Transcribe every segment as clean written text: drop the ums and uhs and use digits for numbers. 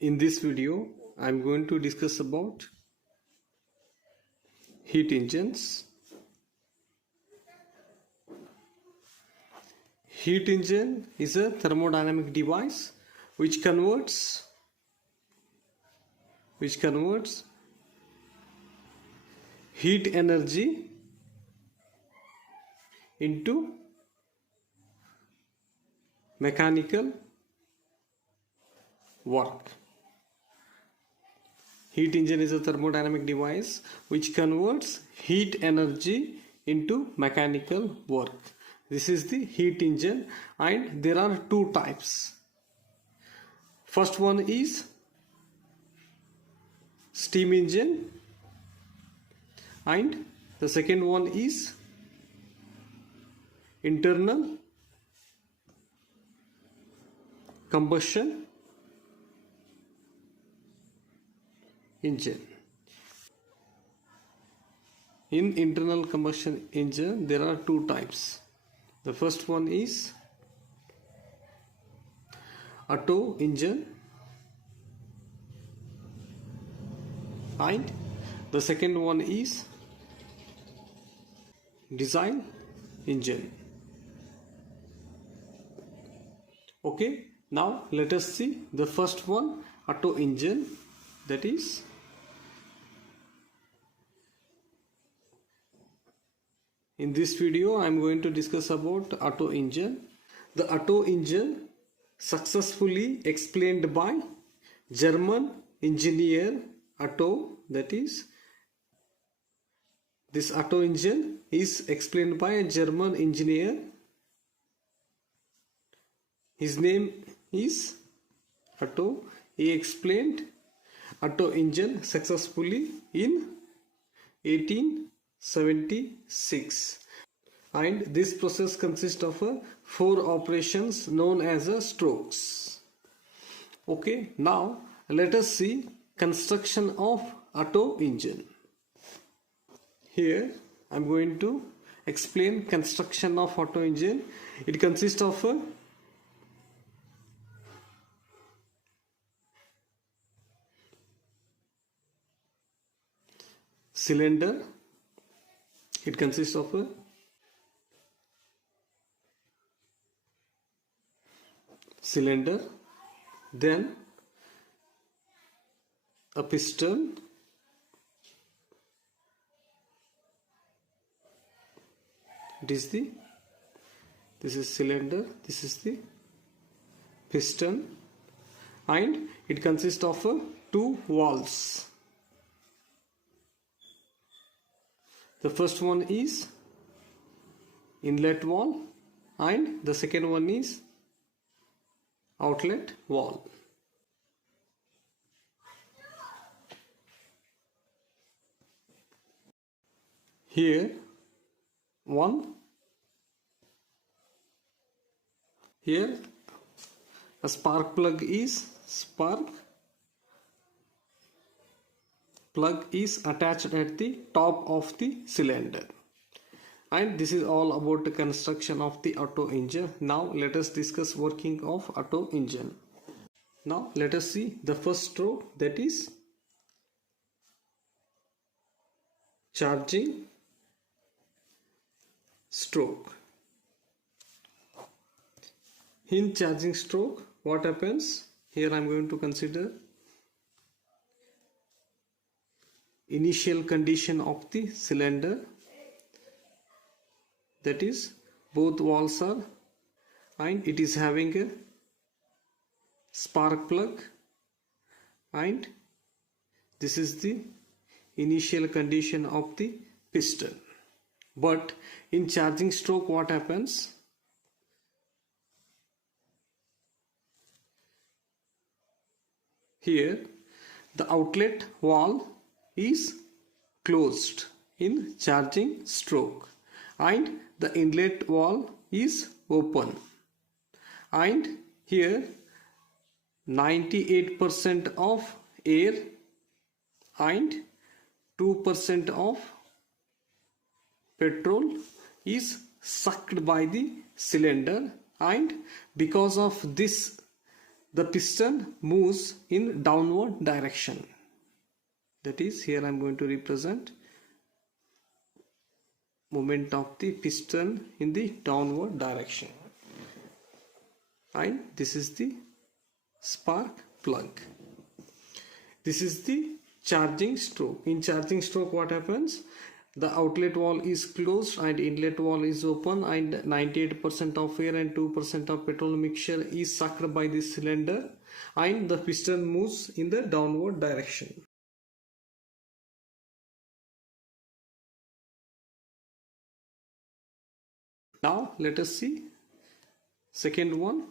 In this video, I am going to discuss about heat engines. Heat engine is a thermodynamic device which converts heat energy into mechanical work. Heat engine is a thermodynamic device which converts heat energy into mechanical work. This is the heat engine, and there are two types. First one is steam engine, and the second one is internal combustion engine. In internal combustion engine, there are two types. The first one is Otto engine, and the second one is diesel engine. Okay, now let us see the first one, Otto engine. That is in this video I am going to discuss about Otto engine. The Otto engine successfully explained by German engineer Otto. That is, this Otto engine is explained by a German engineer. His name is Otto. He explained Otto engine successfully in 1876, and this process consists of 4 operations known as strokes. Okay, now let us see construction of Otto engine. Here I am going to explain construction of Otto engine. It consists of a cylinder. It consists of a cylinder, then a piston, this is cylinder, this is the piston, and it consists of 2 valves. The first one is inlet valve and the second one is outlet valve. Here a spark plug is attached at the top of the cylinder. And this is all about the construction of the Otto engine. Now let us discuss working of Otto engine. Now let us see the first stroke, that is charging stroke. In charging stroke, what happens? Here I am going to consider initial condition of the cylinder. That is, both valves are, and it is having a spark plug, and this is the initial condition of the piston. But in charging stroke, what happens? Here the outlet valve is closed in charging stroke and the inlet valve is open, and here 98% of air and 2% of petrol is sucked by the cylinder, and because of this the piston moves in downward direction. That is, here I am going to represent movement of the piston in the downward direction. And this is the spark plug. This is the charging stroke. In charging stroke, what happens? The outlet valve is closed and inlet valve is open, and 98% of air and 2% of petrol mixture is sucked by the cylinder, and the piston moves in the downward direction. Now let us see second one,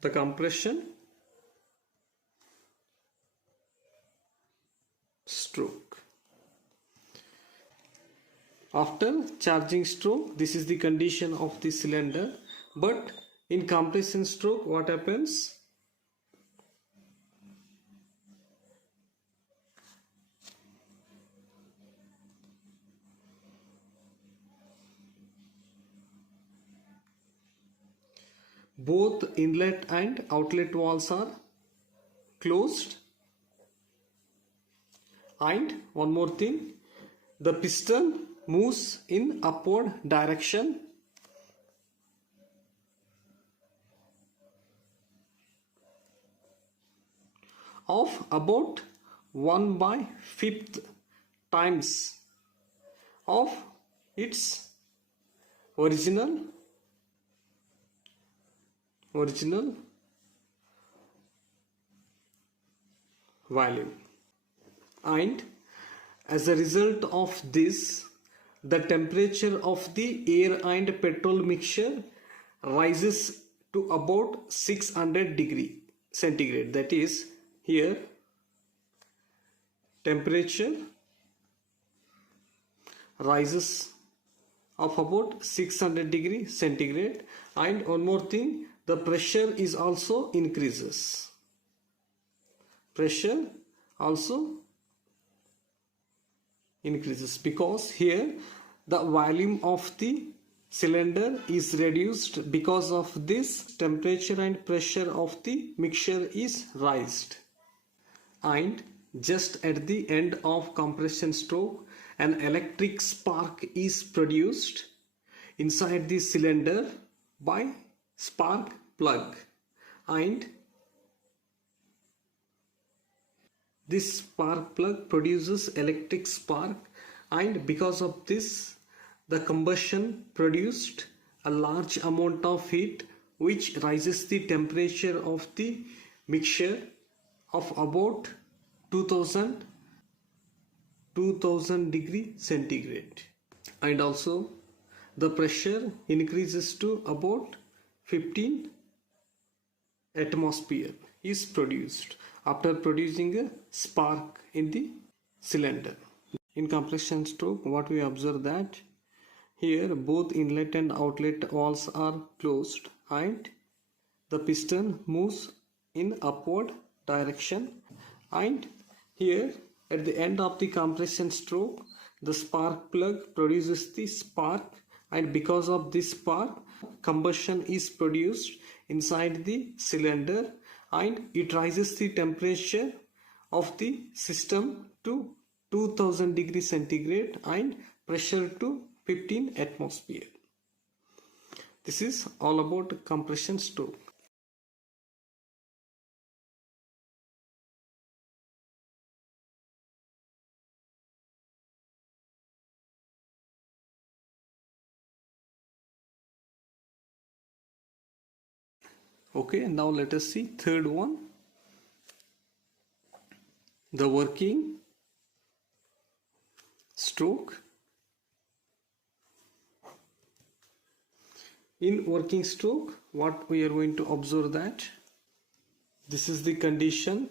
the compression stroke. After charging stroke, this is the condition of the cylinder, but in compression stroke, what happens? Both inlet and outlet valves are closed, and one more thing, the piston moves in upward direction of about 1/5 times of its original volume. And as a result of this, the temperature of the air and petrol mixture rises to about 600 degree centigrade. That is, here temperature rises of about 600 degree centigrade, and one more thing, the pressure is also increases. Pressure also increases because here the volume of the cylinder is reduced because of this temperature and pressure of the mixture is raised. And just at the end of compression stroke, an electric spark is produced inside the cylinder by spark plug, and this spark plug produces electric spark, and because of this the combustion produced a large amount of heat which raises the temperature of the mixture of about 2000 degree centigrade, and also the pressure increases to about 15 atmosphere is produced after producing a spark in the cylinder. In compression stroke, what we observe that here both inlet and outlet valves are closed and the piston moves in upward direction, and here at the end of the compression stroke the spark plug produces the spark, and because of this spark combustion is produced inside the cylinder, and it raises the temperature of the system to 2000 degree centigrade and pressure to 15 atmosphere. This is all about compression stroke. Okay, now let us see third one, the working stroke. In working stroke, what we are going to observe that this is the condition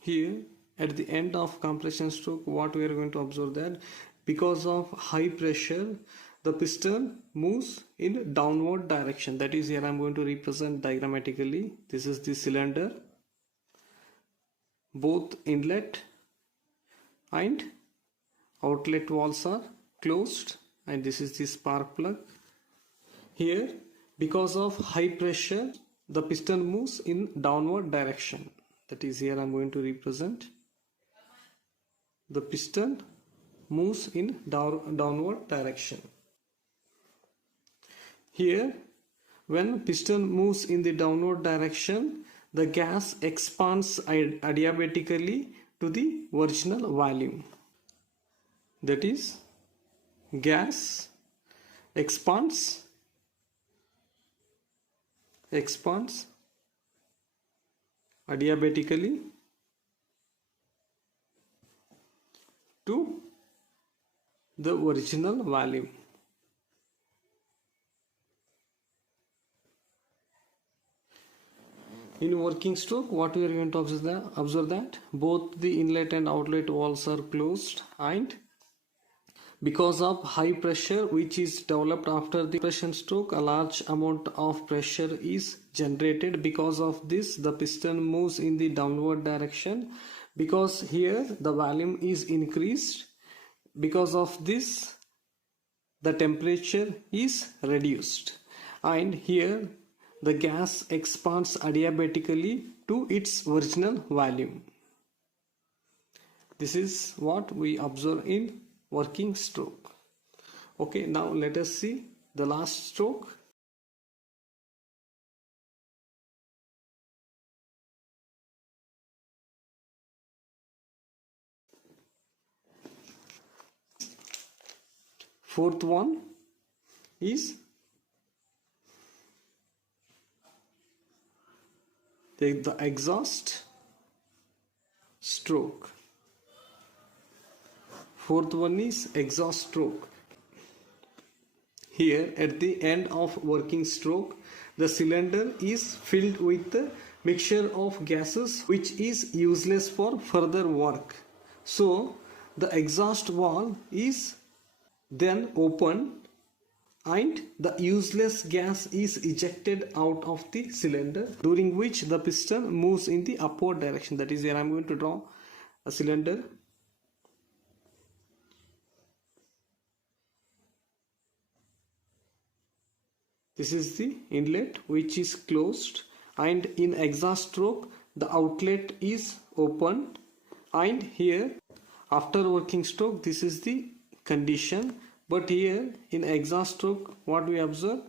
here at the end of compression stroke. What we are going to observe that because of high pressure the piston moves in downward direction. That is, here I am going to represent diagrammatically. This is the cylinder, both inlet and outlet valves are closed, and this is the spark plug. Here because of high pressure the piston moves in downward direction. That is, here I am going to represent the piston moves in downward direction. Here, when piston moves in the downward direction, the gas expands adiabatically to the original volume. That is, gas expands adiabatically to the original volume. In working stroke, what we are going to observe that both the inlet and outlet valves are closed, and because of high pressure which is developed after the compression stroke, a large amount of pressure is generated. Because of this, the piston moves in the downward direction, because here the volume is increased. Because of this, the temperature is reduced, and here the gas expands adiabatically to its original volume. This is what we observe in working stroke. Okay, now let us see the last stroke. Fourth one is the exhaust stroke. Fourth one is exhaust stroke. Here at the end of working stroke, the cylinder is filled with a mixture of gases which is useless for further work. So the exhaust valve is then opened and the useless gas is ejected out of the cylinder, during which the piston moves in the upward direction. That is, here I am going to draw a cylinder. This is the inlet which is closed, and in exhaust stroke the outlet is opened, and here after working stroke this is the condition. But here in exhaust stroke, what we observe?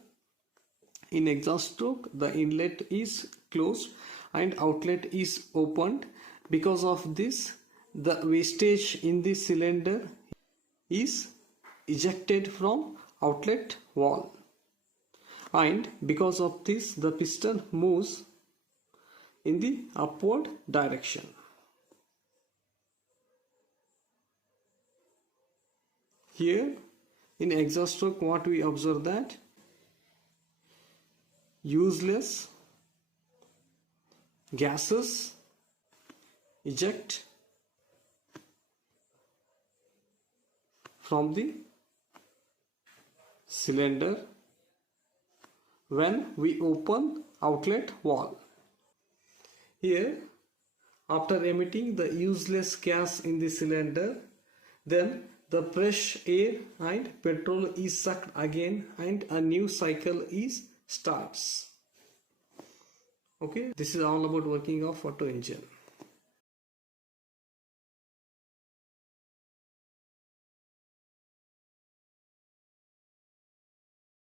In exhaust stroke, the inlet is closed and outlet is opened. Because of this, the wastage in the cylinder is ejected from outlet valve, and because of this, the piston moves in the upward direction. Here in exhaust stroke, what we observe that useless gases eject from the cylinder when we open outlet valve. Here, after emitting the useless gas in the cylinder, then the fresh air and petrol is sucked again and a new cycle starts. Okay, this is all about working of Otto engine.